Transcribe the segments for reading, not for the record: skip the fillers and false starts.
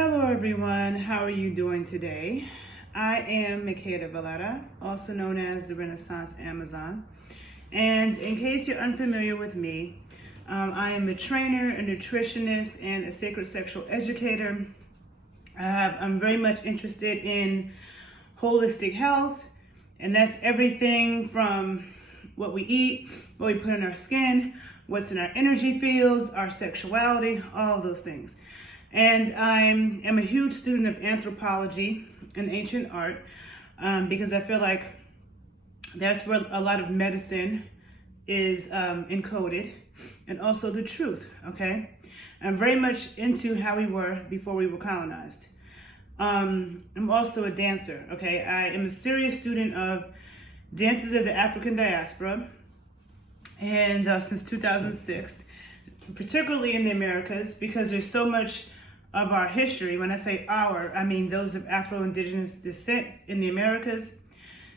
Hello everyone, how are you doing today? I am Makeda Valletta, also known as the Renaissance Amazon. And in case you're unfamiliar with me, I am a trainer, a nutritionist, and a sacred sexual educator. I'm very much interested in holistic health, and that's everything from what we eat, what we put in our skin, what's in our energy fields, our sexuality, all of those things. And I am a huge student of anthropology and ancient art because I feel like that's where a lot of medicine is encoded, and also the truth, okay? I'm very much into how we were before we were colonized. I'm also a dancer, okay? I am a serious student of dances of the African diaspora, and since 2006, particularly in the Americas, because there's so much of our history. When I say our, I mean those of Afro-Indigenous descent in the Americas.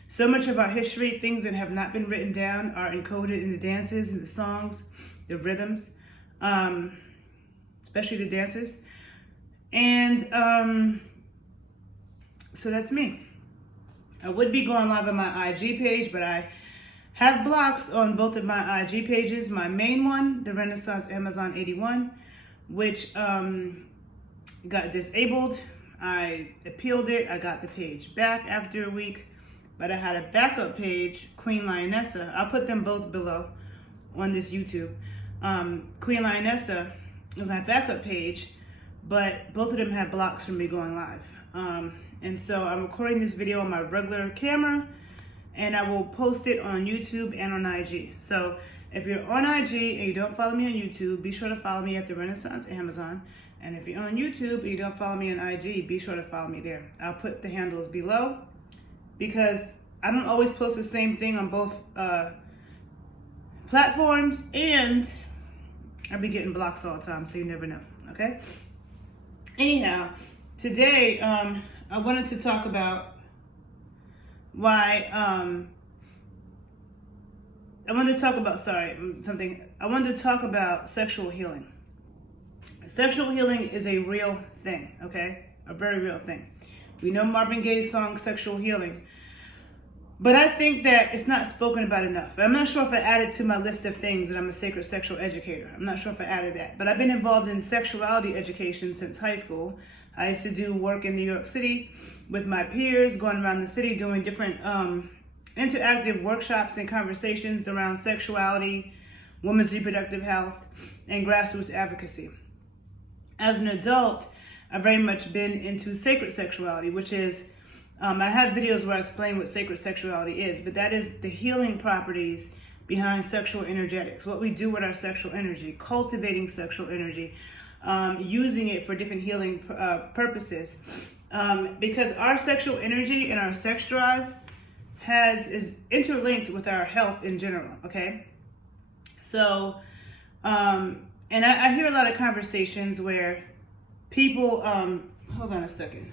So much of our history, things that have not been written down, are encoded in the dances and the songs, the rhythms, especially the dances. And so that's me. I would be going live on my IG page, but I have blocks on both of my IG pages. My main one, the Renaissance Amazon 81, which got disabled. I appealed it. I got the page back after a week, but I had a backup page, Queen Lionessa. I'll put them both below on this YouTube. Queen Lionessa is my backup page, but both of them had blocks from me going live. And so I'm recording this video on my regular camera, and I will post it on YouTube and on IG. So if you're on IG and you don't follow me on YouTube, be sure to follow me at the Renaissance Amazon. And if you're on YouTube and you don't follow me on IG, be sure to follow me there. I'll put the handles below because I don't always post the same thing on both platforms, and I'll be getting blocks all the time, so you never know, okay? Anyhow, today I wanted to talk about why, I wanted to talk about sexual healing. Sexual healing is a real thing, okay? A very real thing. We know Marvin Gaye's song, Sexual Healing. But I think that it's not spoken about enough. I'm not sure if I added to my list of things that I'm a sacred sexual educator. I'm not sure if I added that. But I've been involved in sexuality education since high school. I used to do work in New York City with my peers, going around the city doing different interactive workshops and conversations around sexuality, women's reproductive health, and grassroots advocacy. As an adult, I've very much been into sacred sexuality, which is, I have videos where I explain what sacred sexuality is, but that is the healing properties behind sexual energetics, what we do with our sexual energy, cultivating sexual energy, using it for different healing purposes. Because our sexual energy and our sex drive is interlinked with our health in general, okay? So, and I hear a lot of conversations where people, hold on a second.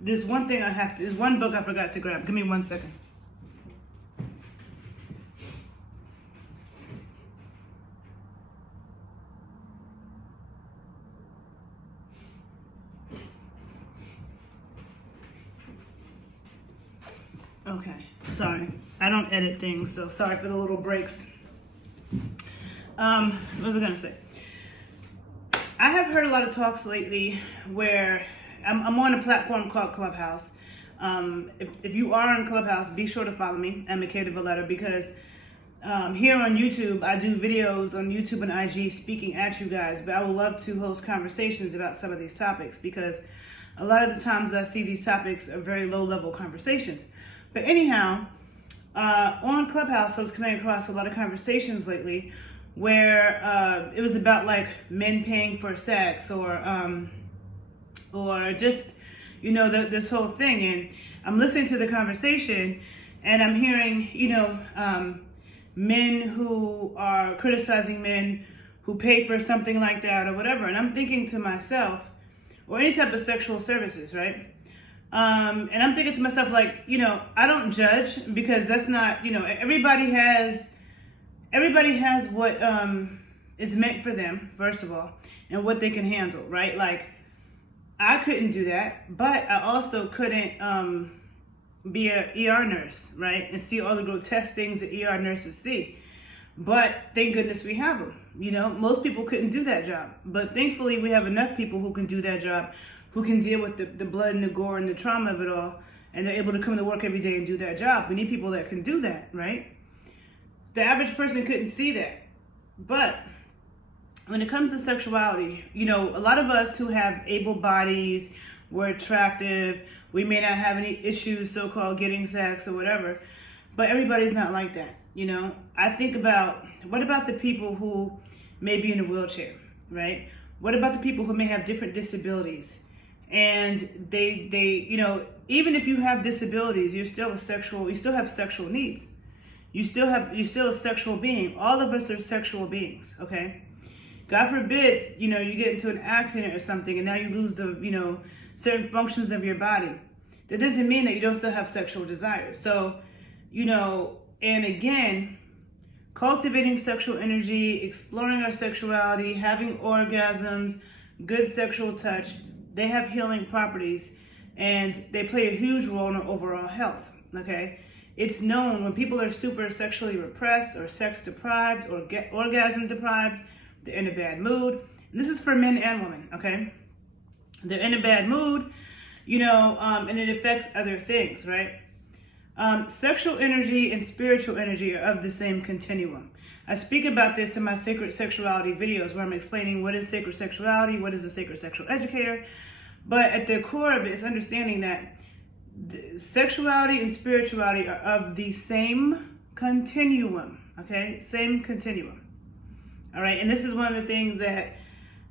There's one book I forgot to grab. Give me 1 second. Okay, sorry. I don't edit things, so sorry for the little breaks. What was I gonna say? I have heard a lot of talks lately where I'm on a platform called Clubhouse. If you are on Clubhouse, be sure to follow me. I'm Makeda Valletta, because here on YouTube, I do videos on YouTube and IG speaking at you guys, but I would love to host conversations about some of these topics, because a lot of the times I see these topics are very low-level conversations. But anyhow, on Clubhouse, I was coming across a lot of conversations lately where it was about like men paying for sex, or just, you know, this whole thing. And I'm listening to the conversation, and I'm hearing, you know, men who are criticizing men who pay for something like that or whatever. And I'm thinking to myself, or any type of sexual services, right? And I'm thinking to myself, like, you know, I don't judge, because that's not, you know, everybody has what is meant for them, first of all, and what they can handle, right? Like, I couldn't do that, but I also couldn't be a ER nurse, right? And see all the grotesque things that ER nurses see. But thank goodness we have them. You know, most people couldn't do that job. But thankfully we have enough people who can do that job, who can deal with the blood and the gore and the trauma of it all. And they're able to come to work every day and do that job. We need people that can do that, right? The average person couldn't see that. But when it comes to sexuality, you know, a lot of us who have able bodies, we're attractive, we may not have any issues, so-called getting sex or whatever, but everybody's not like that, you know? I think about, what about the people who may be in a wheelchair, right? What about the people who may have different disabilities? And they, you know, even if you have disabilities, you still have sexual needs. You're still a sexual being. All of us are sexual beings, okay? God forbid, you know, you get into an accident or something and now you lose the, you know, certain functions of your body. That doesn't mean that you don't still have sexual desires. So, you know, and again, cultivating sexual energy, exploring our sexuality, having orgasms, good sexual touch, they have healing properties and they play a huge role in our overall health, okay? It's known when people are super sexually repressed or sex deprived or get orgasm deprived, they're in a bad mood. And this is for men and women, okay? They're in a bad mood, you know, and it affects other things, right? Sexual energy and spiritual energy are of the same continuum. I speak about this in my sacred sexuality videos where I'm explaining what is sacred sexuality, what is a sacred sexual educator. But at the core of it is understanding that sexuality and spirituality are of the same continuum, okay? Same continuum. All right, and this is one of the things that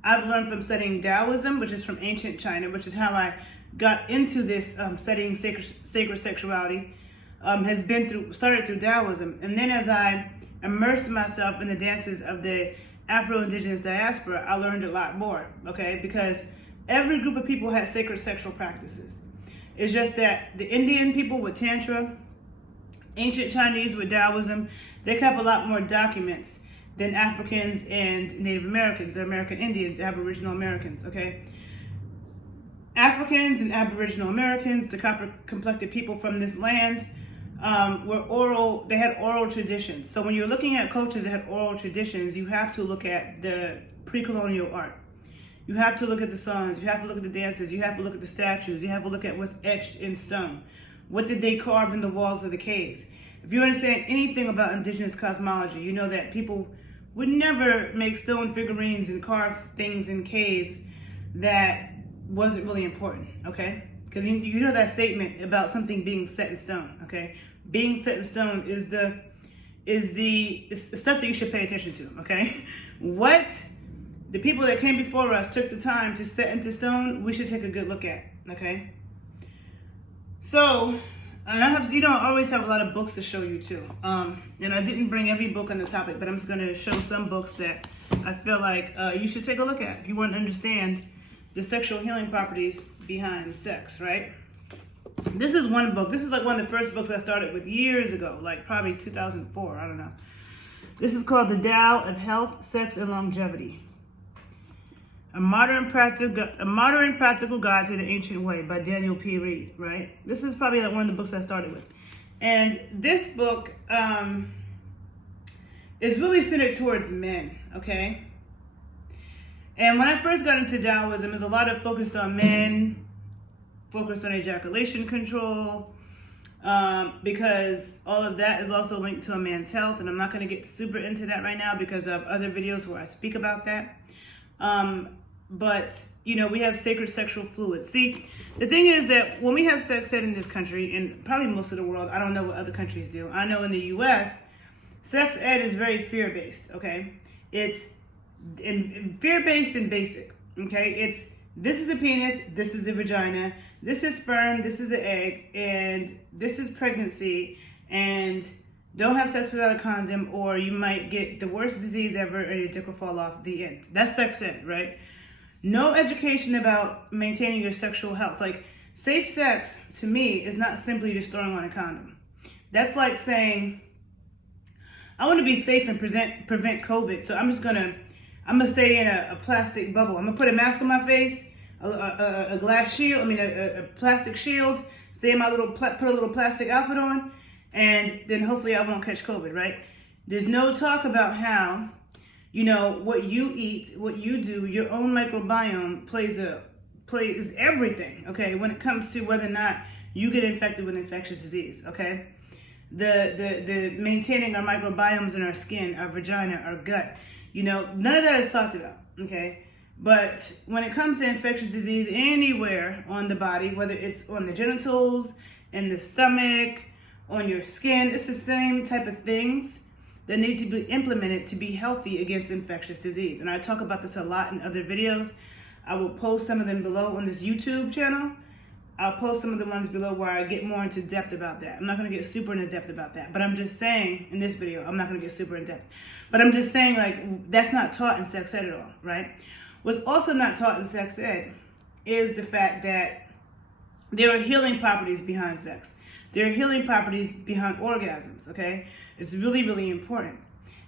I've learned from studying Taoism, which is from ancient China, which is how I got into this studying sacred sexuality, started through Taoism. And then as I immersed myself in the dances of the Afro-Indigenous diaspora, I learned a lot more, okay? Because every group of people had sacred sexual practices. It's just that the Indian people with Tantra, ancient Chinese with Taoism, they kept a lot more documents than Africans and Native Americans or American Indians, Aboriginal Americans, okay? Africans and Aboriginal Americans, the copper-complected people from this land, they had oral traditions. So when you're looking at cultures that had oral traditions, you have to look at the pre-colonial art. You have to look at the songs, you have to look at the dances, you have to look at the statues, you have to look at what's etched in stone. What did they carve in the walls of the caves? If you understand anything about indigenous cosmology, you know that people would never make stone figurines and carve things in caves that wasn't really important, okay? Because you know that statement about something being set in stone, okay? Being set in stone is the stuff that you should pay attention to, okay? What the people that came before us took the time to set into stone, we should take a good look at, okay? So, and I always have a lot of books to show you too. And I didn't bring every book on the topic, but I'm just gonna show some books that I feel like you should take a look at if you want to understand the sexual healing properties behind sex, right? This is one book. This is like one of the first books I started with years ago, like probably 2004, I don't know. This is called The Tao of Health, Sex, and Longevity. A modern practical guide to the ancient way by Daniel P. Reed, right? This is probably like one of the books I started with. And this book is really centered towards men, okay? And when I first got into Taoism, there's a lot of focused on men, focused on ejaculation control, because all of that is also linked to a man's health. And I'm not going to get super into that right now because I have other videos where I speak about that. But, you know, we have sacred sexual fluids. See, the thing is that when we have sex ed in this country, and probably most of the world, I don't know what other countries do. I know in the U.S., sex ed is very fear-based, okay? It's fear-based and basic, okay? It's, this is a penis, this is a vagina, this is sperm, this is an egg, and this is pregnancy, and don't have sex without a condom or you might get the worst disease ever and your dick will fall off, the end. That's sex ed, right? No education about maintaining your sexual health. Like, safe sex, to me, is not simply just throwing on a condom. That's like saying, I want to be safe and prevent COVID, so I'm just going to I'm gonna stay in a plastic bubble. I'm gonna put a mask on my face, a glass shield. I mean, a plastic shield. Stay in my put a little plastic outfit on, and then hopefully I won't catch COVID, right? There's no talk about how, what you eat, what you do, your own microbiome plays everything, okay, when it comes to whether or not you get infected with infectious disease, okay? The maintaining our microbiomes in our skin, our vagina, our gut, none of that is talked about, okay? But when it comes to infectious disease anywhere on the body, whether it's on the genitals, in the stomach, on your skin, it's the same type of things that need to be implemented to be healthy against infectious disease. And I talk about this a lot in other videos. I will post some of them below on this YouTube channel. I'll post some of the ones below where I get more into depth about that. I'm not going to get super into depth about that, but I'm just saying in this video, I'm not going to get super in depth. But I'm just saying, like, that's not taught in sex ed at all, right? What's also not taught in sex ed is the fact that there are healing properties behind sex. There are healing properties behind orgasms, okay? It's really, really important.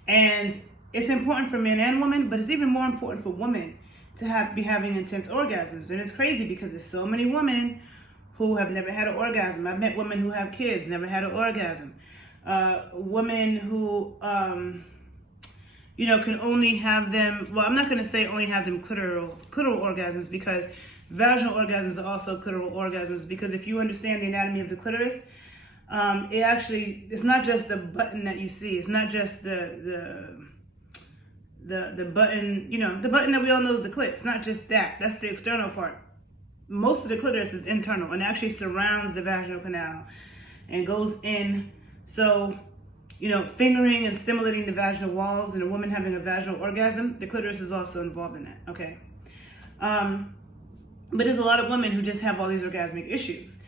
And it's important for men and women, but it's even more important for women to be having intense orgasms. And it's crazy because there's so many women who have never had an orgasm. I've met women who have kids, never had an orgasm. Women who, can only have them, well, I'm not going to say only have them clitoral orgasms, because vaginal orgasms are also clitoral orgasms, because if you understand the anatomy of the clitoris, it's not just the button that you see. It's not just the button, the button that we all know is the clit. It's not just that. That's the external part. Most of the clitoris is internal and actually surrounds the vaginal canal and goes in. So, fingering and stimulating the vaginal walls and a woman having a vaginal orgasm, the clitoris is also involved in that, okay? But there's a lot of women who just have all these orgasmic issues.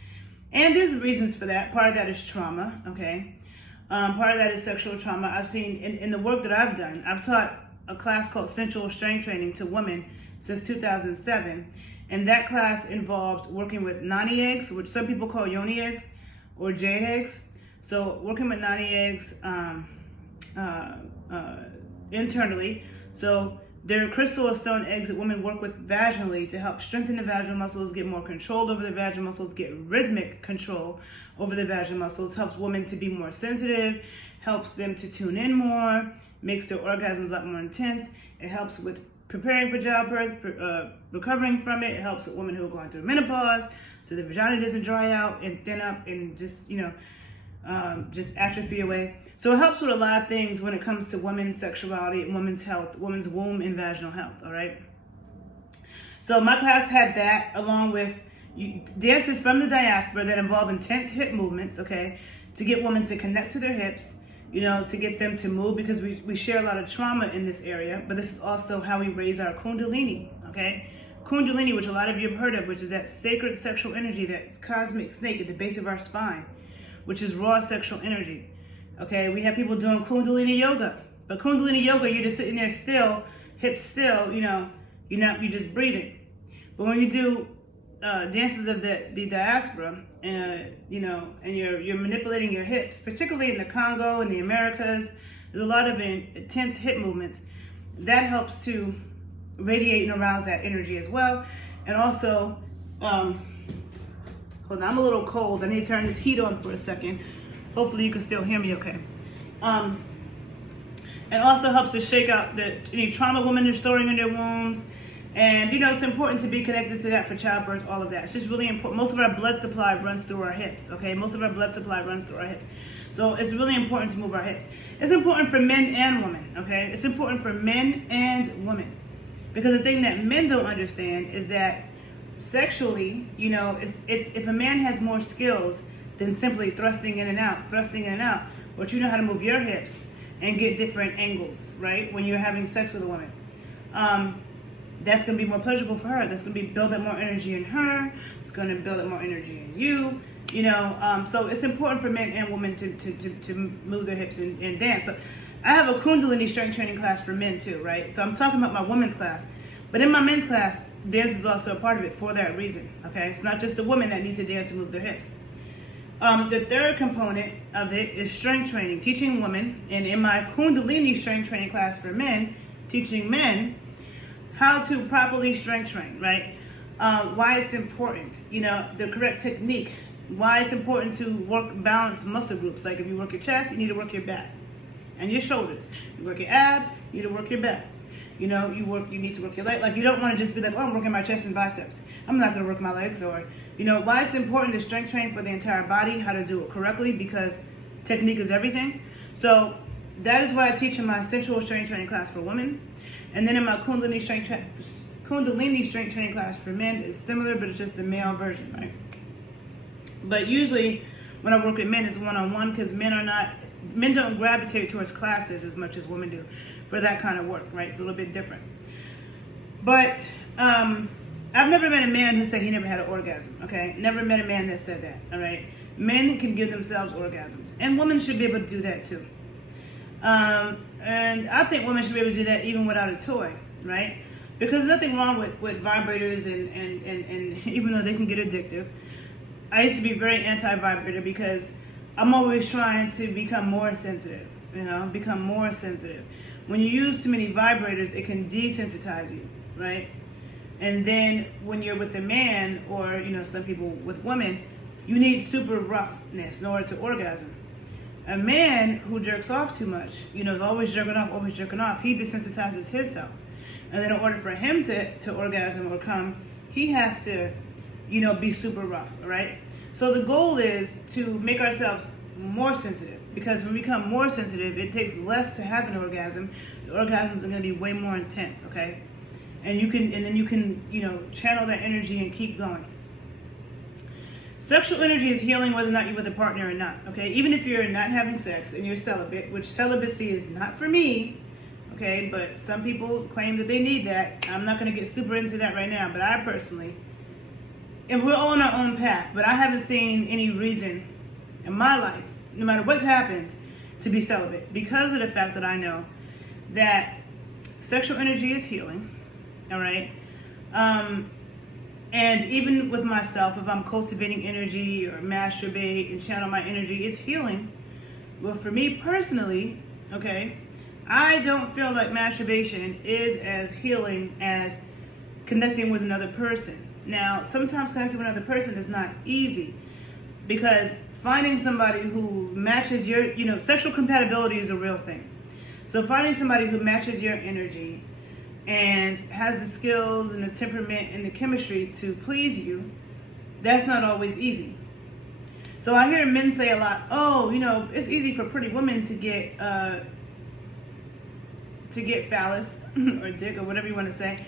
And there's reasons for that. Part of that is trauma, okay? Part of that is sexual trauma. I've seen, in the work that I've done, I've taught a class called Sensual Strength Training to women since 2007. And that class involved working with nani eggs, which some people call yoni eggs or jade eggs. So working with nani eggs internally. So they're crystal or stone eggs that women work with vaginally to help strengthen the vaginal muscles, get more control over the vaginal muscles, get rhythmic control over the vaginal muscles, helps women to be more sensitive, helps them to tune in more, makes their orgasms a lot more intense. It helps with preparing for childbirth, recovering from it. It helps with women who are going through menopause, so the vagina doesn't dry out and thin up and just atrophy away. So it helps with a lot of things when it comes to women's sexuality and women's health, women's womb and vaginal health, all right? So my class had that, along with dances from the diaspora that involve intense hip movements, okay, to get women to connect to their hips, to get them to move, because we share a lot of trauma in this area, but this is also how we raise our kundalini, okay? Kundalini, which a lot of you have heard of, which is that sacred sexual energy, that cosmic snake at the base of our spine, which is raw sexual energy. Okay, we have people doing Kundalini yoga, but Kundalini yoga, you're just sitting there still, hips still, you're just breathing. But when you do dances of the diaspora, and you're manipulating your hips, particularly in the Congo and the Americas, there's a lot of intense hip movements. That helps to radiate and arouse that energy as well. And also, hold on, I'm a little cold. I need to turn this heat on for a second. Hopefully you can still hear me okay. And also helps to shake out any trauma women are storing in their wombs. And, it's important to be connected to that for childbirth, all of that. It's just really important. Most of our blood supply runs through our hips, okay? Most of our blood supply runs through our hips. So it's really important to move our hips. It's important for men and women, okay? It's important for men and women. Because the thing that men don't understand is that sexually, it's if a man has more skills than simply thrusting in and out, but you know how to move your hips and get different angles, right? When you're having sex with a woman. That's going to be more pleasurable for her. That's going to build up more energy in her. It's going to build up more energy in you. So it's important for men and women to move their hips and dance. So I have a Kundalini strength training class for men too, right? So I'm talking about my women's class. But in my men's class, dance is also a part of it for that reason, okay? It's not just the women that need to dance and move their hips. The third component of it is strength training, teaching women, and in my Kundalini strength training class for men, teaching men how to properly strength train, right? Why it's important, the correct technique, why it's important to work balanced muscle groups. Like if you work your chest, you need to work your back and your shoulders. You work your abs, you need to work your back. You need to work your leg. Like you don't want to just be like, oh, I'm working my chest and biceps, I'm not going to work my legs. Or, why it's important to strength train for the entire body, how to do it correctly, because technique is everything. So that is why I teach in my sensual strength training class for women. And then in my Kundalini strength training class for men is similar, but it's just the male version, right? But usually when I work with men, it's one-on-one, because men don't gravitate towards classes as much as women do for that kind of work, right? It's a little bit different. But I've never met a man who said he never had an orgasm, okay? Never met a man that said that, all right? Men can give themselves orgasms, and women should be able to do that too. And I think women should be able to do that even without a toy, right? Because there's nothing wrong with vibrators, and even though they can get addictive. I used to be very anti-vibrator because I'm always trying to become more sensitive, become more sensitive. When you use too many vibrators, it can desensitize you, right? And then when you're with a man, or, some people with women, you need super roughness in order to orgasm. A man who jerks off too much, is always jerking off, he desensitizes himself. And then in order for him to orgasm or come, he has to, be super rough, right? So the goal is to make ourselves more sensitive, because when we become more sensitive, it takes less to have an orgasm. The orgasms are going to be way more intense, okay? And then you can channel that energy and keep going. Sexual energy is healing whether or not you're with a partner or not, okay? Even if you're not having sex and you're celibate, which celibacy is not for me, okay? But some people claim that they need that. I'm not going to get super into that right now, but I personally, and we're all on our own path, but I haven't seen any reason in my life, no matter what's happened, to be celibate, because of the fact that I know that sexual energy is healing, all right? And even with myself, if I'm cultivating energy or masturbate and channel my energy, it's healing. Well, for me personally, okay, I don't feel like masturbation is as healing as connecting with another person. Now, sometimes connecting with another person is not easy, because finding somebody who matches your, sexual compatibility is a real thing. So finding somebody who matches your energy and has the skills and the temperament and the chemistry to please you, that's not always easy. So I hear men say a lot, oh, it's easy for pretty women to get phallus or dick or whatever you want to say.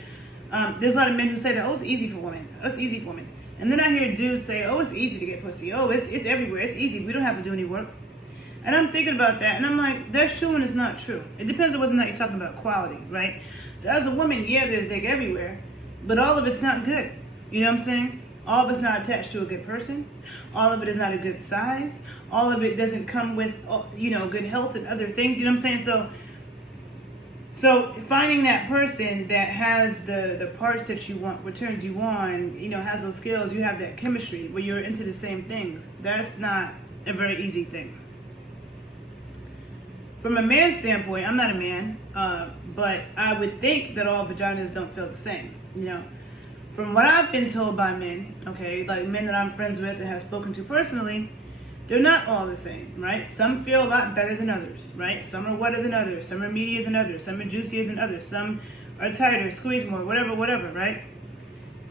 There's a lot of men who say that, oh, it's easy for women. Oh, it's easy for women. And then I hear dudes say, oh, it's easy to get pussy. Oh, it's everywhere. It's easy. We don't have to do any work. And I'm thinking about that, and I'm like, that's true and it's not true. It depends on whether or not you're talking about quality, right? So as a woman, yeah, there's dick everywhere, but all of it's not good. You know what I'm saying? All of it's not attached to a good person. All of it is not a good size. All of it doesn't come with, good health and other things. You know what I'm saying? So finding that person that has the parts that you want, what turns you on, has those skills, you have that chemistry where you're into the same things, that's not a very easy thing. From a man's standpoint, I'm not a man, but I would think that all vaginas don't feel the same, From what I've been told by men, okay, like men that I'm friends with and have spoken to personally, they're not all the same, right? Some feel a lot better than others, right? Some are wetter than others, some are meatier than others, some are juicier than others, some are tighter, squeeze more, whatever, right?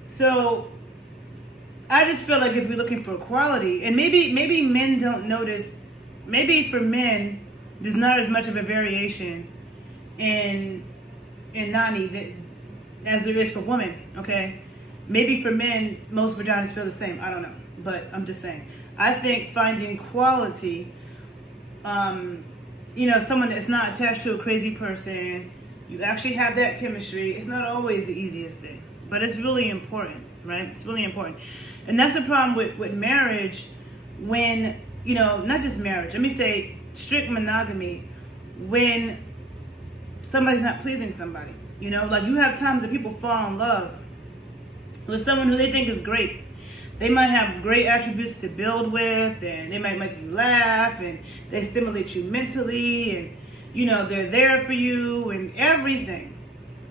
So I just feel like if you're looking for quality, and maybe men don't notice, maybe for men, there's not as much of a variation in nani as there is for women, okay? Maybe for men, most vaginas feel the same. I don't know, but I'm just saying. I think finding quality, someone that's not attached to a crazy person, you actually have that chemistry, it's not always the easiest thing, but it's really important, right? It's really important. And that's the problem with marriage when, not just marriage, let me say strict monogamy, when somebody's not pleasing somebody, like you have times that people fall in love with someone who they think is great. They might have great attributes to build with, and they might make you laugh, and they stimulate you mentally, and they're there for you and everything.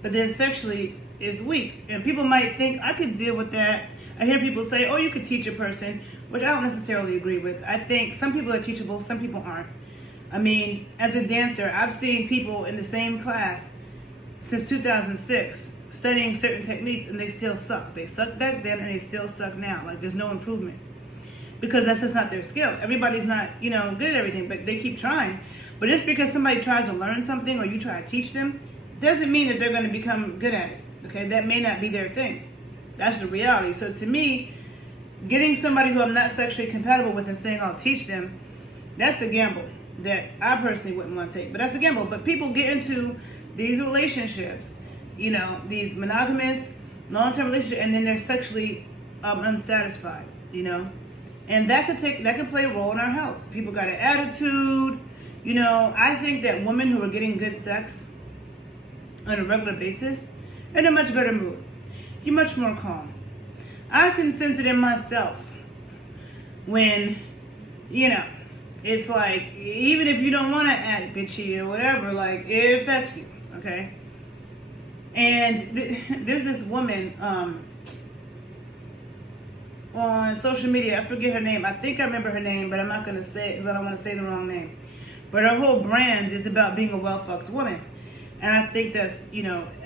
But then sexually, is weak. And people might think, I could deal with that. I hear people say, oh, you could teach a person, which I don't necessarily agree with. I think some people are teachable, some people aren't. I mean, as a dancer, I've seen people in the same class since 2006 studying certain techniques, and they still suck. They sucked back then and they still suck now. Like, there's no improvement because that's just not their skill. Everybody's not, good at everything, but they keep trying. But just because somebody tries to learn something or you try to teach them doesn't mean that they're going to become good at it. Okay, that may not be their thing. That's the reality. So to me, getting somebody who I'm not sexually compatible with and saying I'll teach them, that's a gamble that I personally wouldn't want to take. But that's a gamble. But people get into these relationships, these monogamous, long-term relationships, and then they're sexually unsatisfied, and that can play a role in our health. People got an attitude. I think that women who are getting good sex on a regular basis are in a much better mood. You're much more calm. I can sense it in myself when, it's like, even if you don't want to act bitchy or whatever, like, it affects you, okay? And there's this woman on social media, I forget her name. I think I remember her name, but I'm not going to say it because I don't want to say the wrong name. But her whole brand is about being a well-fucked woman. And I think that's,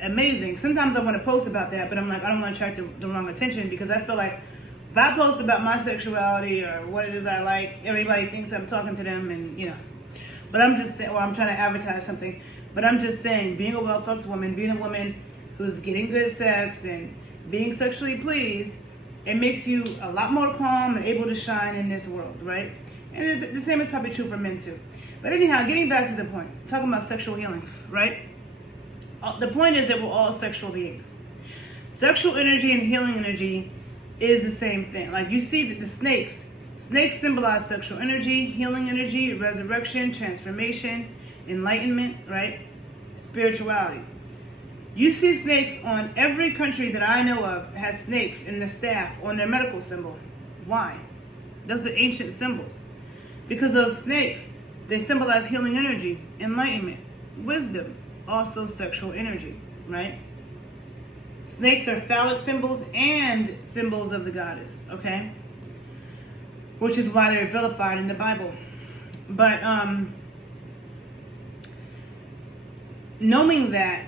amazing. Sometimes I want to post about that, but I'm like, I don't want to attract the wrong attention because I feel like if I post about my sexuality or what it is I like, everybody thinks I'm talking to them and, But I'm just saying, or I'm trying to advertise something. But I'm just saying, being a well-fucked woman, being a woman who's getting good sex and being sexually pleased, it makes you a lot more calm and able to shine in this world, right? And the same is probably true for men too. But anyhow, getting back to the point, talking about sexual healing, right? The point is that we're all sexual beings. Sexual energy and healing energy is the same thing. Like you see that the snakes symbolize sexual energy, healing energy, resurrection, transformation, enlightenment, right? Spirituality. You see snakes on every country that I know of has snakes in the staff on their medical symbol. Why? Those are ancient symbols. Because those snakes, they symbolize healing energy, enlightenment, wisdom, also sexual energy, right? Snakes are phallic symbols and symbols of the goddess, okay? Which is why they're vilified in the Bible. But knowing that,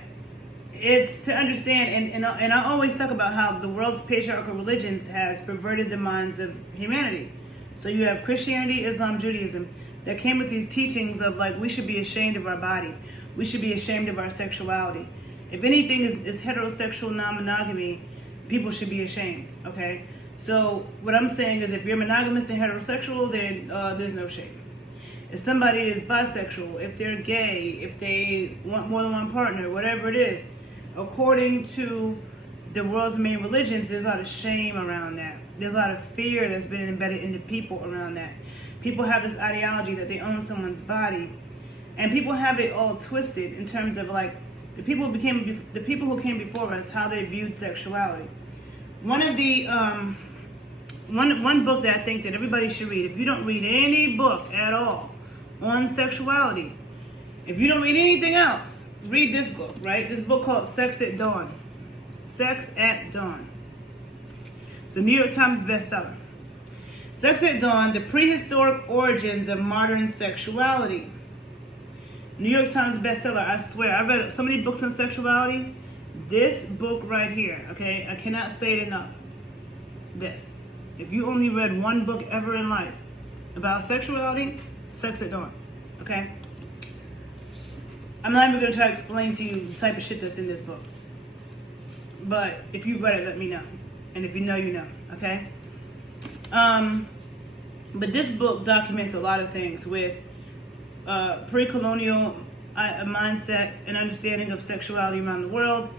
it's to understand, and I always talk about how the world's patriarchal religions has perverted the minds of humanity. So you have Christianity, Islam, Judaism, that came with these teachings of like, we should be ashamed of our body. We should be ashamed of our sexuality. If anything is heterosexual non-monogamy, people should be ashamed, okay? So what I'm saying is if you're monogamous and heterosexual, then there's no shame. If somebody is bisexual, if they're gay, if they want more than one partner, whatever it is, according to the world's main religions, there's a lot of shame around that. There's a lot of fear that's been embedded into people around that. People have this ideology that they own someone's body, and people have it all twisted in terms of like the people who came before us, how they viewed sexuality. One of the one book that I think that everybody should read, if you don't read any book at all on sexuality, if you don't read anything else, read this book, right? This book called Sex at Dawn. Sex at Dawn. It's a New York Times bestseller. Sex at Dawn, the prehistoric origins of modern sexuality. New York Times bestseller, I swear. I've read so many books on sexuality. This book right here, okay? I cannot say it enough. This. If you only read one book ever in life about sexuality, Sex at Dawn, okay? I'm not even going to try to explain to you the type of shit that's in this book. But if you read it, let me know. And if you know, you know, okay? But this book documents a lot of things with pre-colonial mindset and understanding of sexuality around the world,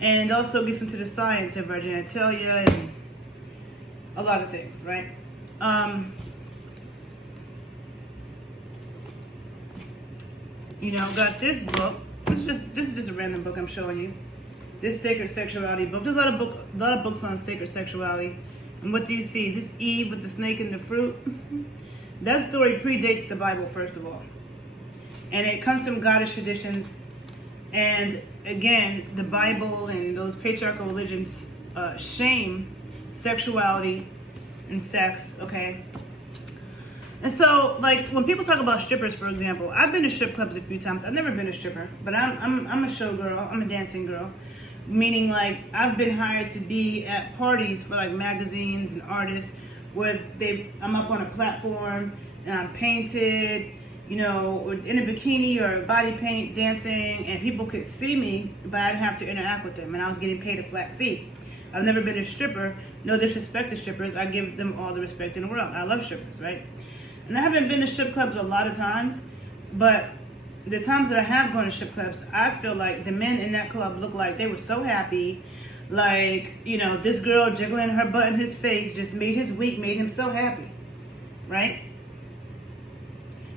and also gets into the science of our genitalia and a lot of things, right? Got this book. This is just a random book I'm showing you. This Sacred Sexuality book. There's a lot of books on sacred sexuality. And what do you see? Is this Eve with the snake and the fruit? That story predates the Bible, first of all. And it comes from goddess traditions And again, the Bible and those patriarchal religions shame sexuality and sex, okay? And so, like, when people talk about strippers, for example, I've been to strip clubs a few times. I've never been a stripper, but I'm a show girl. I'm a dancing girl. Meaning, like, I've been hired to be at parties for, like, magazines and artists where I'm up on a platform and I'm painted, you know, or in a bikini or body paint dancing, and people could see me, but I'd have to interact with them, and I was getting paid a flat fee. I've never been a stripper. No disrespect to strippers. I give them all the respect in the world. I love strippers, right? And I haven't been to strip clubs a lot of times, but the times that I have gone to strip clubs, I feel like the men in that club look like they were so happy. Like, you know, this girl jiggling her butt in his face just made his week, made him so happy, right?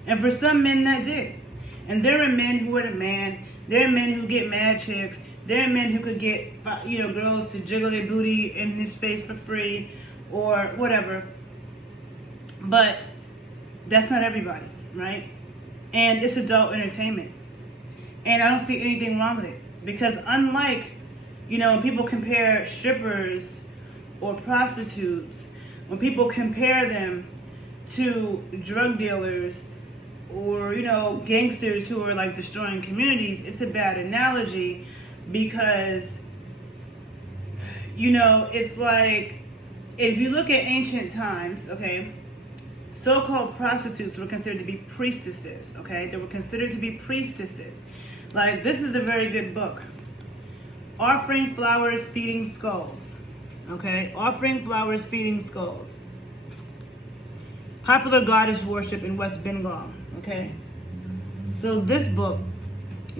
And for some men, that did. And there are men who are the man. There are men who get mad chicks. There are men who could get, you know, girls to jiggle their booty in his face for free or whatever. But that's not everybody, right? And it's adult entertainment. And I don't see anything wrong with it. Because unlike, you know, when people compare strippers or prostitutes, when people compare them to drug dealers or, you know, gangsters who are like destroying communities, it's a bad analogy because, you know, it's like if you look at ancient times, okay, so-called prostitutes were considered to be priestesses, okay? They were considered to be priestesses. Like, this is a very good book. Offering Flowers, Feeding Skulls, okay? Offering Flowers, Feeding Skulls. Popular goddess worship in West Bengal, okay? So this book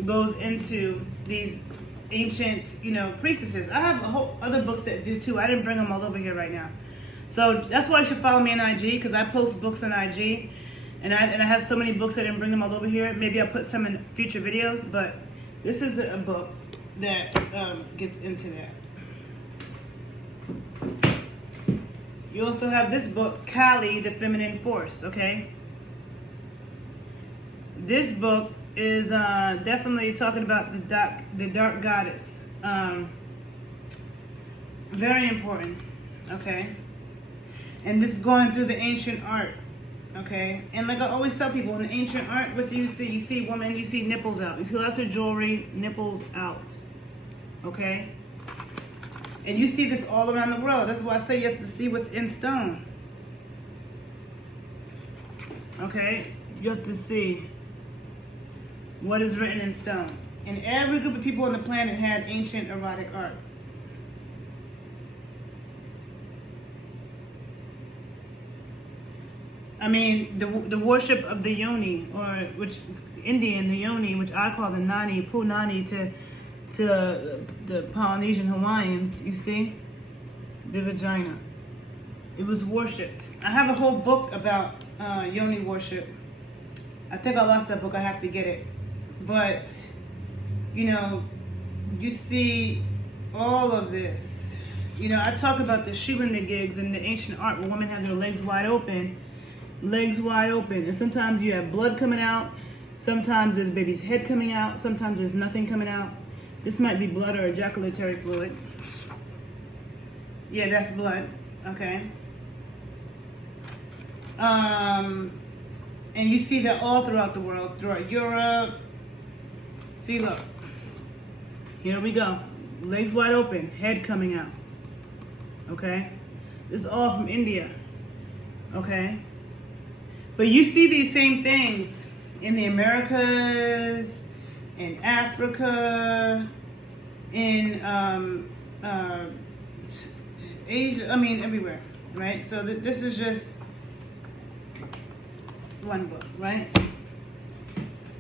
goes into these ancient, you know, priestesses. I have a whole other books that do too. I didn't bring them all over here right now. So that's why you should follow me on IG, because I post books on IG, and I have so many books I didn't bring them all over here. Maybe I'll put some in future videos, but this is a book that gets into that. You also have this book, Kali, the Feminine Force, okay? This book is definitely talking about the dark goddess. Very important, okay? And this is going through the ancient art, okay? And like I always tell people, in the ancient art, what do you see? You see women, you see nipples out. You see lots of jewelry, nipples out, okay? And you see this all around the world. That's why I say you have to see what's in stone, okay? You have to see what is written in stone. And every group of people on the planet had ancient erotic art. I mean, the worship of the yoni, or which Indian, the yoni, which I call the nani, punani to the Polynesian Hawaiians, you see? The vagina. It was worshipped. I have a whole book about yoni worship. I think I lost that book. I have to get it. But, you know, you see all of this. You know, I talk about the Shilanda gigs in the ancient art where women have their legs wide open. Legs wide open. And sometimes you have blood coming out. Sometimes there's a baby's head coming out. Sometimes there's nothing coming out. This might be blood or ejaculatory fluid. Yeah, that's blood. Okay. And you see that all throughout the world, throughout Europe. See, look. Here we go. Legs wide open, head coming out. Okay? This is all from India. Okay? But you see these same things in the Americas, in Africa, in Asia, I mean everywhere, right? So this is just one book, right?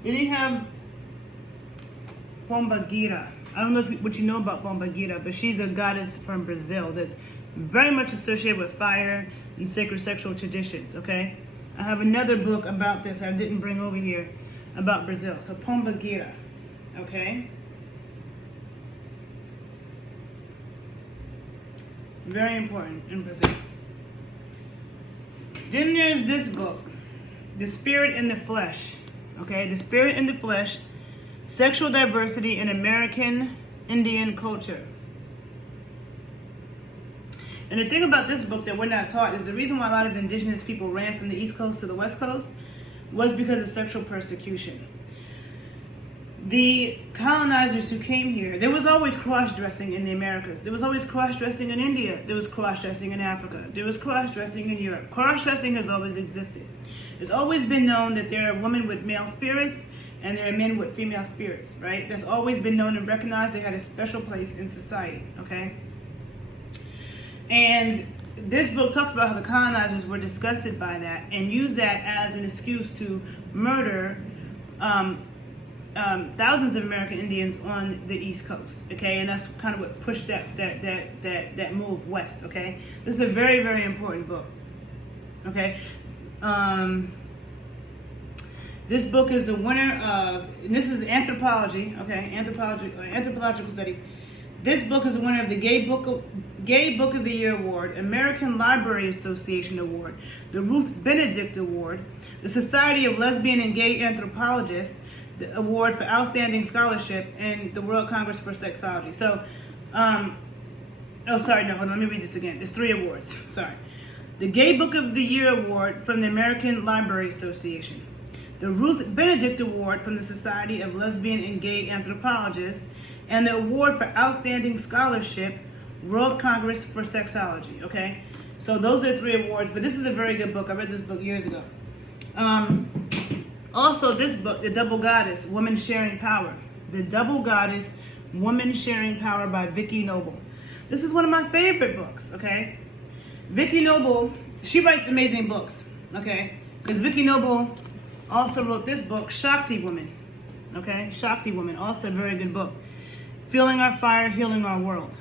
Then you have Pombagira. I don't know what you know about Pombagira, but she's a goddess from Brazil that's very much associated with fire and sacred sexual traditions, okay? I have another book about this I didn't bring over here about Brazil. So Pombagira, okay? Very important in Brazil. Then there's this book, The Spirit and the Flesh, okay? The Spirit and the Flesh, Sexual Diversity in American Indian Culture. And the thing about this book that we're not taught is the reason why a lot of indigenous people ran from the East Coast to the West Coast was because of sexual persecution. The colonizers who came here, there was always cross-dressing in the Americas. There was always cross-dressing in India. There was cross-dressing in Africa. There was cross-dressing in Europe. Cross-dressing has always existed. It's always been known that there are women with male spirits and there are men with female spirits, right? That's always been known and recognized. They had a special place in society, okay? And this book talks about how the colonizers were disgusted by that and used that as an excuse to murder thousands of American Indians on the East Coast, okay? And that's kind of what pushed that move west, okay? This is a very, very important book, okay? This book is the winner of, and this is anthropology, okay? Anthropological studies. This book is the winner of the Gay Book of the Year Award, American Library Association Award, the Ruth Benedict Award, the Society of Lesbian and Gay Anthropologists, the Award for Outstanding Scholarship, and the World Congress for Sexology. So, let me read this again. It's 3 awards, sorry. The Gay Book of the Year Award from the American Library Association, the Ruth Benedict Award from the Society of Lesbian and Gay Anthropologists, and the Award for Outstanding Scholarship, World Congress for Sexology, okay? So those are 3 awards, but this is a very good book. I read this book years ago. Also, this book, The Double Goddess, Woman Sharing Power. The Double Goddess, Woman Sharing Power by Vicki Noble. This is one of my favorite books, okay? Vicki Noble, she writes amazing books, okay? Because Vicki Noble also wrote this book, Shakti Woman, okay? Shakti Woman, also a very good book. Feeling Our Fire, Healing Our World.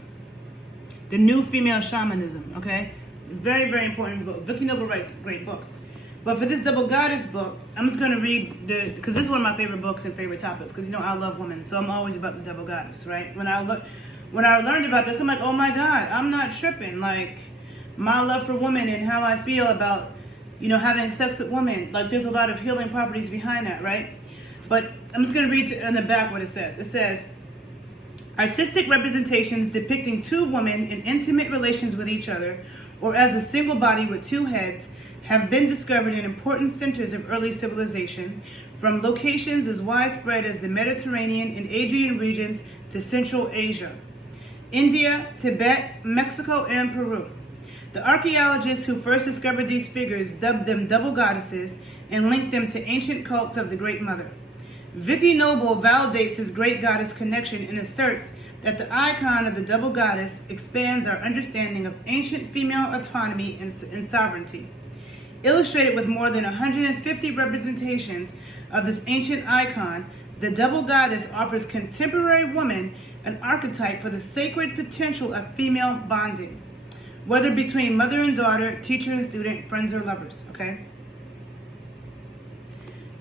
The New Female Shamanism, okay? Very, very important book. Vicki Noble writes great books. But for this Double Goddess book, I'm just going to read because this is one of my favorite books and favorite topics, because, I love women, so I'm always about the Double Goddess, right? When I learned about this, I'm like, oh my God, I'm not tripping. Like, my love for women and how I feel about, having sex with women, like, there's a lot of healing properties behind that, right? But I'm just going to read in the back what it says. It says, artistic representations depicting 2 women in intimate relations with each other, or as a single body with 2 heads, have been discovered in important centers of early civilization, from locations as widespread as the Mediterranean and Adrian regions to Central Asia, India, Tibet, Mexico, and Peru. The archaeologists who first discovered these figures dubbed them double goddesses and linked them to ancient cults of the Great Mother. Vicki Noble validates this great goddess connection and asserts that the icon of the double goddess expands our understanding of ancient female autonomy and sovereignty. Illustrated with more than 150 representations of this ancient icon, the double goddess offers contemporary women an archetype for the sacred potential of female bonding, whether between mother and daughter, teacher and student, friends or lovers, okay?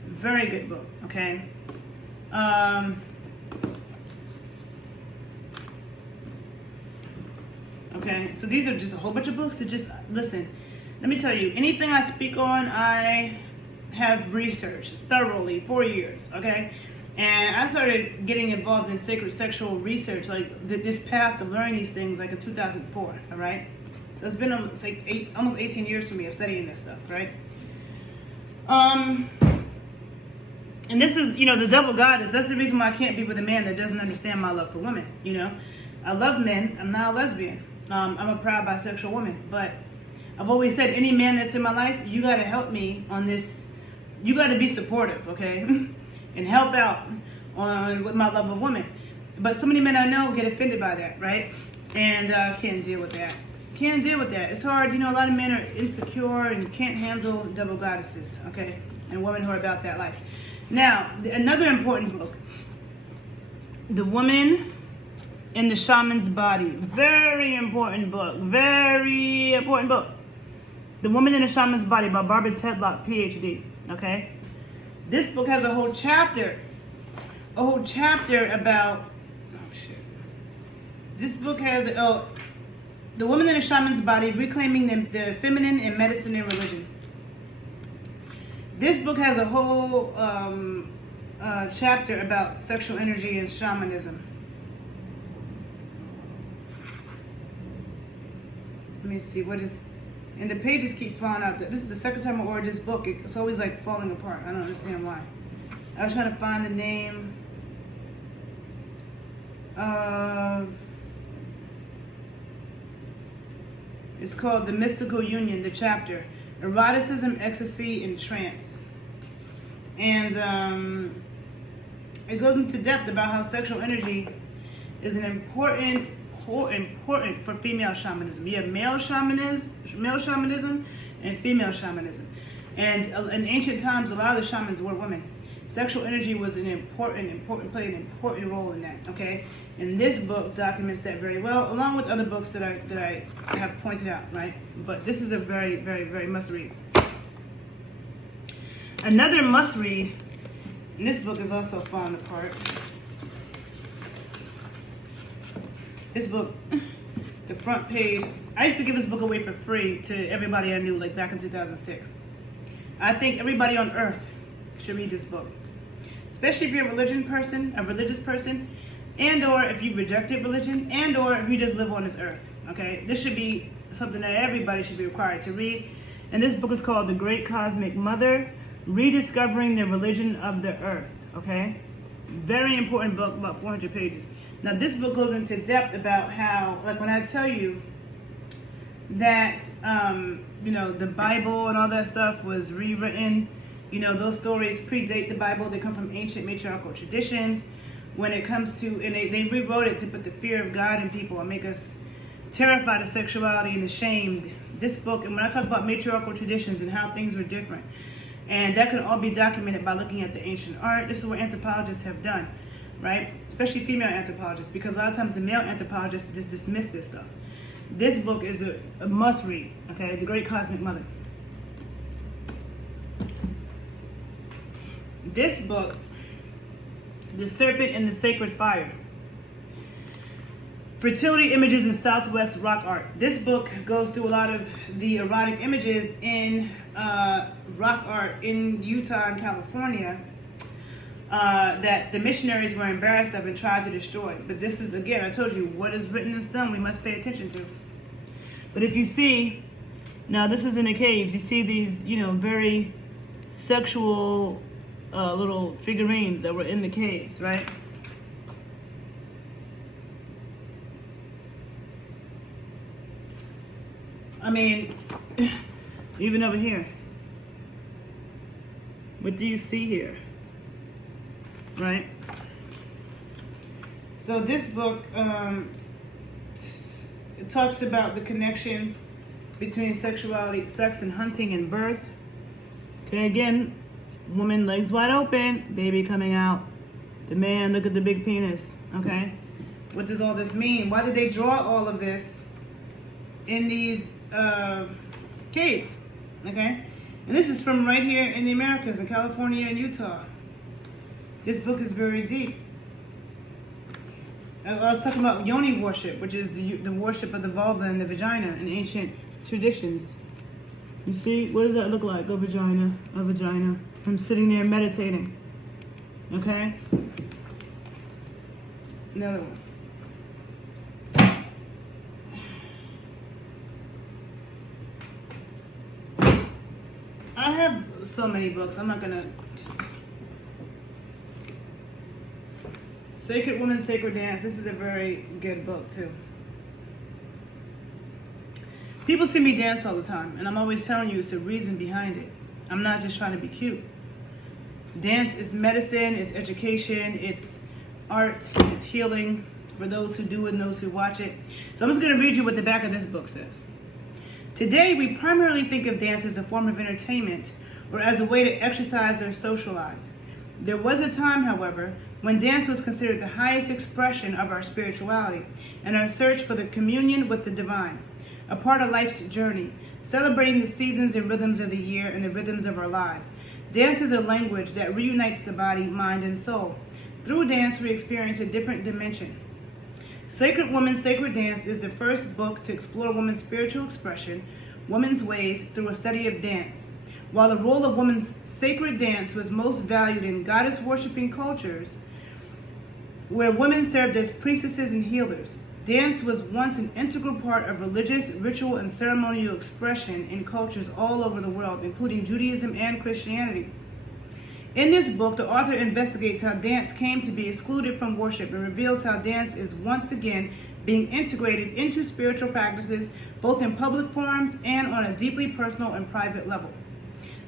Very good book, okay? Okay, so these are just a whole bunch of books that just, listen, let me tell you, anything I speak on, I have researched thoroughly for years, okay? And I started getting involved in sacred sexual research, like this path of learning these things, like in 2004, all right? So it's been almost 18 years for me of studying this stuff, right? And this is, the double goddess. That's the reason why I can't be with a man that doesn't understand my love for women, I love men. I'm not a lesbian. I'm a proud bisexual woman, but I've always said, any man that's in my life, you got to help me on this. You got to be supportive, okay? And help out with my love of women. But so many men I know get offended by that, right? And can't deal with that. Can't deal with that. It's hard. A lot of men are insecure and can't handle double goddesses, okay? And women who are about that life. Now, another important book, The Woman in the Shaman's Body. Very important book. Very important book. The Woman in the Shaman's Body by Barbara Tedlock, PhD. Okay? This book has a whole chapter about, This book has, The Woman in the Shaman's Body, Reclaiming the Feminine in Medicine and Religion. This book has a whole chapter about sexual energy and shamanism. Let me see, what is, and the pages keep falling out. This is the second time I ordered this book. It's always like falling apart. I don't understand why. I was trying to find the name of, it's called The Mystical Union, the chapter, Eroticism, Ecstasy, and Trance. And it goes into depth about how sexual energy is an important for female shamanism. You have male shamanism and female shamanism. And in ancient times, a lot of the shamans were women. Sexual energy was played an important role in that, okay? And this book documents that very well, along with other books that I have pointed out, right? But this is a very, very, very must read. Another must read, and this book is also falling apart. This book, the front page, I used to give this book away for free to everybody I knew, like back in 2006. I think everybody on earth should read this book, especially if you're a religious person, and or if you've rejected religion, and or if you just live on this earth, okay? This should be something that everybody should be required to read. And this book is called The Great Cosmic Mother, Rediscovering the Religion of the Earth, okay? Very important book, about 400 pages. Now this book goes into depth about how, like when I tell you that, the Bible and all that stuff was rewritten, those stories predate the Bible. They come from ancient matriarchal traditions. When it comes to, and they rewrote it to put the fear of God in people and make us terrified of sexuality and ashamed. This book, and when I talk about matriarchal traditions and how things were different, and that can all be documented by looking at the ancient art. This is what anthropologists have done, right? Especially female anthropologists, because a lot of times the male anthropologists just dismiss this stuff. This book is a must read, okay? The Great Cosmic Mother. This book, The Serpent and the Sacred Fire. Fertility Images in Southwest Rock Art. This book goes through a lot of the erotic images in rock art in Utah and California that the missionaries were embarrassed of and tried to destroy. But this is, again, I told you, what is written in stone we must pay attention to. But if you see, now this is in the caves, you see these, very sexual little figurines that were in the caves, right? I mean, even over here. What do you see here? Right? So this book, it talks about the connection between sexuality, sex and hunting and birth. Okay, again, woman legs wide open, baby coming out. The man, look at the big penis, okay? What does all this mean? Why did they draw all of this in these caves, okay? And this is from right here in the Americas, in California and Utah. This book is very deep. I was talking about yoni worship, which is the worship of the vulva and the vagina in ancient traditions. You see, what does that look like? A vagina. I'm sitting there meditating, okay? Another one. I have so many books. I'm not gonna. Sacred Woman, Sacred Dance. This is a very good book too. People see me dance all the time, and I'm always telling you it's the reason behind it. I'm not just trying to be cute. Dance is medicine, it's education, it's art, it's healing for those who do it and those who watch it. So I'm just gonna read you what the back of this book says. Today, we primarily think of dance as a form of entertainment or as a way to exercise or socialize. There was a time, however, when dance was considered the highest expression of our spirituality and our search for the communion with the divine, a part of life's journey, celebrating the seasons and rhythms of the year and the rhythms of our lives. Dance is a language that reunites the body, mind, and soul. Through dance, we experience a different dimension. Sacred Woman, Sacred Dance is the first book to explore women's spiritual expression, women's ways through a study of dance. While the role of women's sacred dance was most valued in goddess-worshipping cultures, where women served as priestesses and healers, dance was once an integral part of religious, ritual, and ceremonial expression in cultures all over the world, including Judaism and Christianity. In this book, the author investigates how dance came to be excluded from worship and reveals how dance is once again being integrated into spiritual practices, both in public forums and on a deeply personal and private level.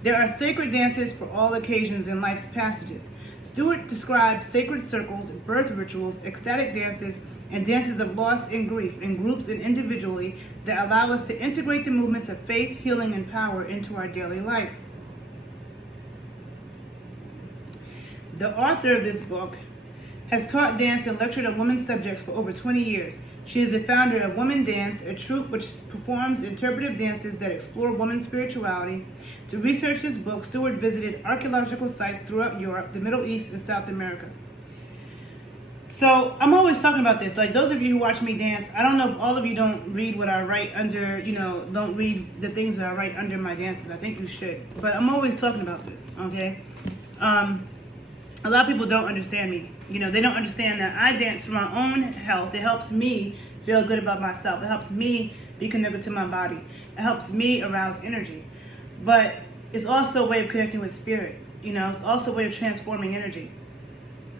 There are sacred dances for all occasions in life's passages. Stewart describes sacred circles, birth rituals, ecstatic dances, and dances of loss and grief in groups and individually that allow us to integrate the movements of faith, healing, and power into our daily life. The author of this book has taught dance and lectured on women's subjects for over 20 years. She is the founder of Women Dance, a troupe which performs interpretive dances that explore women's spirituality. To research this book, Stewart visited archaeological sites throughout Europe, the Middle East, and South America. So I'm always talking about this. Like, those of you who watch me dance, I don't know if all of you don't read what I write under, don't read the things that I write under my dances. I think you should. But I'm always talking about this, okay? A lot of people don't understand me. They don't understand that I dance for my own health. It helps me feel good about myself. It helps me be connected to my body. It helps me arouse energy. But it's also a way of connecting with spirit. It's also a way of transforming energy.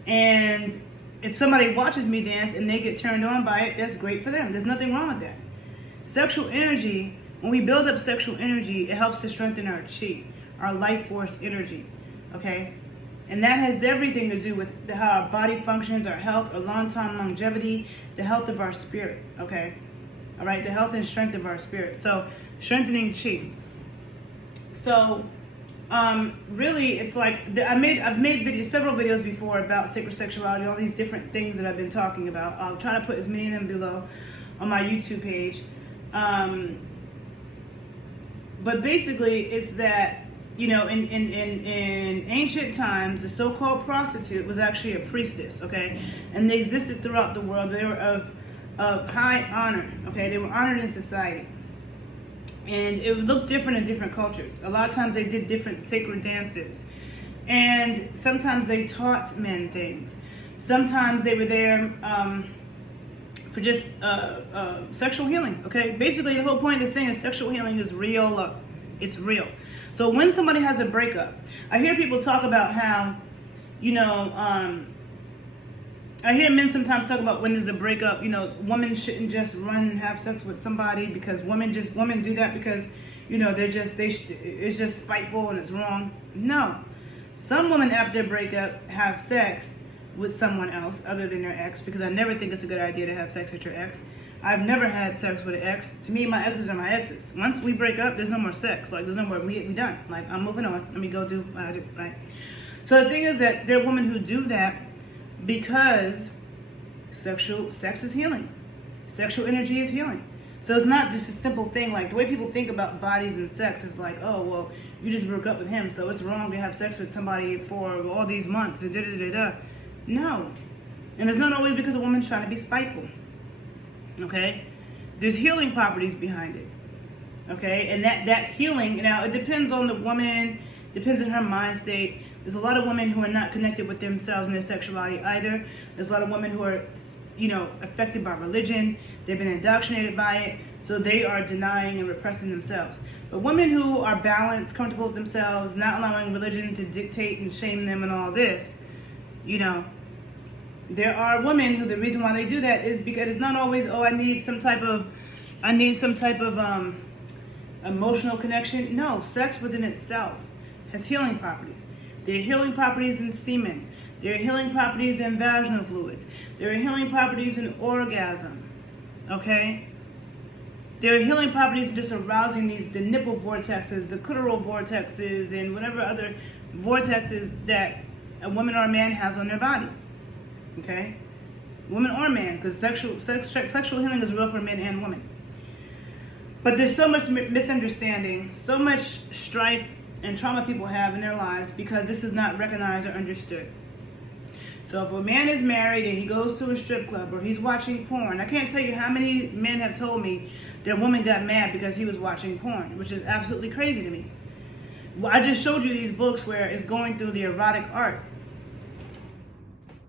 And if somebody watches me dance and they get turned on by it, that's great for them. There's nothing wrong with that. Sexual energy, when we build up sexual energy, it helps to strengthen our chi, our life force energy, okay? And that has everything to do with how our body functions, our health, our long-term longevity, the health of our spirit, okay? All right, the health and strength of our spirit. So strengthening chi. So really, it's like I've made several videos before about sacred sexuality, all these different things that I've been talking about. I'll try to put as many of them below on my YouTube page. But basically, it's that, in ancient times, the so-called prostitute was actually a priestess, okay? And they existed throughout the world. They were of high honor, okay? They were honored in society. And it would look different in different cultures. A lot of times they did different sacred dances. And sometimes they taught men things. Sometimes they were there for just sexual healing, okay? Basically, the whole point of this thing is sexual healing is real. It's real. So when somebody has a breakup, I hear people talk about how, I hear men sometimes talk about when there's a breakup, women shouldn't just run and have sex with somebody because women do that because, it's just spiteful and it's wrong. No. Some women after a breakup have sex with someone else other than their ex, because I never think it's a good idea to have sex with your ex. I've never had sex with an ex. To me, my exes are my exes. Once we break up, there's no more sex. Like, there's no more, we done. Like, I'm moving on. Let me go do what I do, right? So the thing is that there are women who do that because sex is healing. Sexual energy is healing. So it's not just a simple thing. Like, the way people think about bodies and sex is like, oh, well, you just broke up with him, so it's wrong to have sex with somebody for all these months. No. And it's not always because a woman's trying to be spiteful. Okay? There's healing properties behind it. Okay? And that healing, now it depends on the woman, depends on her mind state. There's a lot of women who are not connected with themselves and their sexuality either. There's a lot of women who are, affected by religion. They've been indoctrinated by it, so they are denying and repressing themselves. But women who are balanced, comfortable with themselves, not allowing religion to dictate and shame them and all this, there are women who the reason why they do that is because it's not always, I need some type of emotional connection. No, sex within itself has healing properties. There are healing properties in semen. There are healing properties in vaginal fluids. There are healing properties in orgasm. Okay? There are healing properties in just arousing the nipple vortexes, the clitoral vortexes, and whatever other vortexes that a woman or a man has on their body. Okay? Woman or man, because sexual healing is real for men and women. But there's so much misunderstanding, so much strife and trauma people have in their lives because this is not recognized or understood. So if a man is married and he goes to a strip club or he's watching porn, I can't tell you how many men have told me their woman got mad because he was watching porn, which is absolutely crazy to me. Well, I just showed you these books where it's going through the erotic art.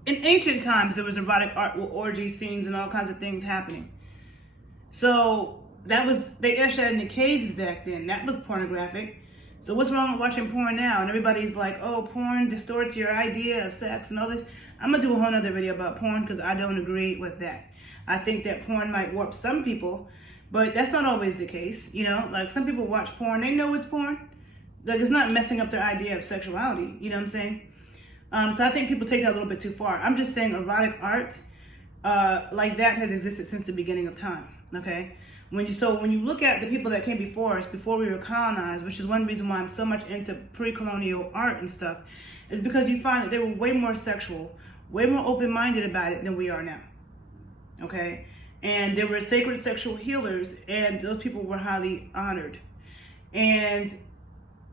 In ancient times, there was erotic art with orgy scenes and all kinds of things happening. So they etched that in the caves back then. That looked pornographic. So what's wrong with watching porn now? And everybody's like, oh, porn distorts your idea of sex and all this. I'm going to do a whole nother video about porn because I don't agree with that. I think that porn might warp some people, but that's not always the case. You know, like some people watch porn, they know it's porn. Like it's not messing up their idea of sexuality. You know what I'm saying? So I think people take that a little bit too far. I'm just saying erotic art like that has existed since the beginning of time. Okay? When you look at the people that came before us, before we were colonized, which is one reason why I'm so much into pre-colonial art and stuff, is because you find that they were way more sexual, way more open-minded about it than we are now. Okay? And there were sacred sexual healers, and those people were highly honored. And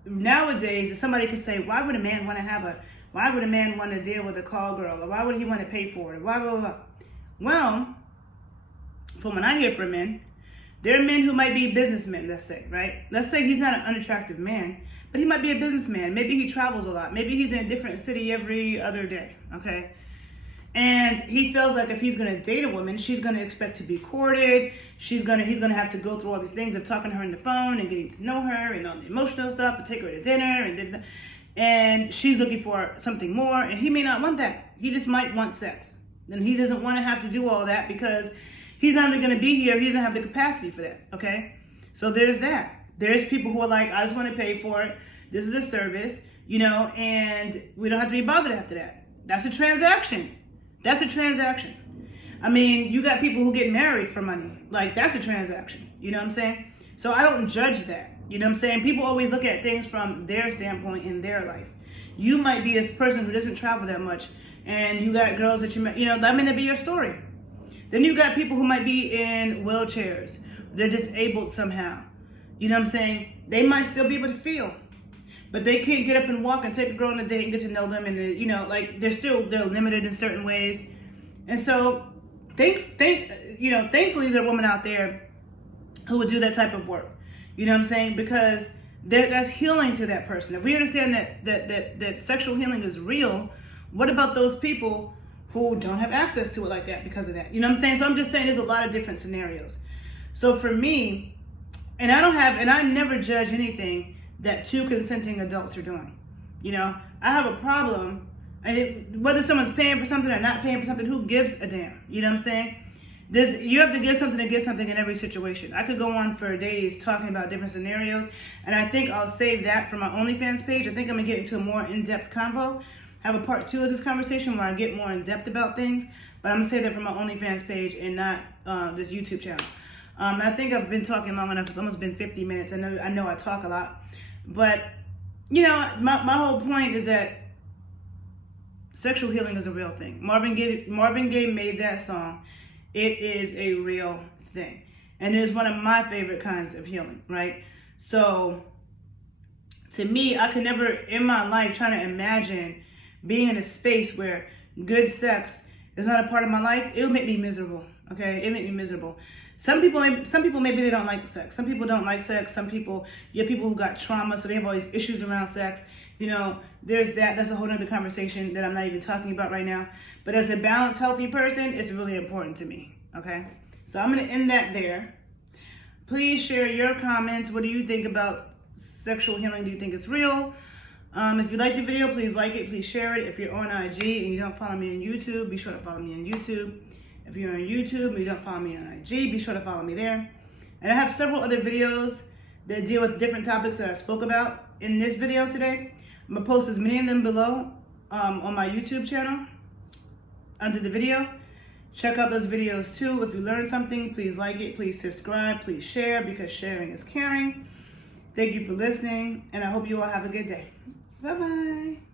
nowadays, if somebody could say, why would a man want to deal with a call girl? Or why would he want to pay for it? Or blah, blah, blah. Well, from what I hear from men, there are men who might be businessmen, let's say, right? Let's say he's not an unattractive man, but he might be a businessman. Maybe he travels a lot. Maybe he's in a different city every other day, okay? And he feels like if he's going to date a woman, she's going to expect to be courted. He's going to have to go through all these things of talking to her on the phone and getting to know her and all the emotional stuff and take her to dinner. And she's looking for something more, and he may not want that. He just might want sex. And he doesn't want to have to do all that because he's not even going to be here. He doesn't have the capacity for that, okay? So there's that. There's people who are like, I just want to pay for it. This is a service, you know, and we don't have to be bothered after that. That's a transaction. That's a transaction. I mean, you got people who get married for money. Like, that's a transaction. You know what I'm saying? So I don't judge that. You know what I'm saying? People always look at things from their standpoint in their life. You might be a person who doesn't travel that much, and you got girls that you know, that may not be your story. Then you got people who might be in wheelchairs. They're disabled somehow. You know what I'm saying? They might still be able to feel, but they can't get up and walk and take a girl on a date and get to know them. And you know, like they're limited in certain ways. And so, thankfully, there are women out there who would do that type of work. You know what I'm saying? Because that's healing to that person. If we understand that sexual healing is real, what about those people who don't have access to it like that because of that? You know what I'm saying? So I'm just saying there's a lot of different scenarios. So for me, and I never judge anything that two consenting adults are doing. You know, I have a problem, and whether someone's paying for something or not paying for something, who gives a damn? You know what I'm saying? You have to give something to get something in every situation. I could go on for days talking about different scenarios, and I think I'll save that for my OnlyFans page. I think I'm gonna get into a more in-depth convo, have a part 2 of this conversation where I get more in-depth about things, but I'm gonna say that for my OnlyFans page and not this YouTube channel. I think I've been talking long enough. It's almost been 50 minutes. I know I talk a lot, but you know, my whole point is that sexual healing is a real thing. Marvin Gaye made that song. It is a real thing. And it is one of my favorite kinds of healing, right? So, to me, I could never, in my life, try to imagine being in a space where good sex is not a part of my life. It would make me miserable, okay? It would make me miserable. Some people maybe they don't like sex. Some people don't like sex. Some people, you have people who got trauma, so they have all these issues around sex. You know, there's that. That's a whole other conversation that I'm not even talking about right now. But as a balanced, healthy person, it's really important to me, okay? So I'm going to end that there. Please share your comments. What do you think about sexual healing? Do you think it's real? If you like the video, please like it. Please share it. If you're on IG and you don't follow me on YouTube, be sure to follow me on YouTube. If you're on YouTube and you don't follow me on IG, be sure to follow me there. And I have several other videos that deal with different topics that I spoke about in this video today. I'm going to post as many of them below on my YouTube channel under the video. Check out those videos too. If you learned something, please like it, please subscribe, please share, because sharing is caring. Thank you for listening, and I hope you all have a good day. Bye-bye.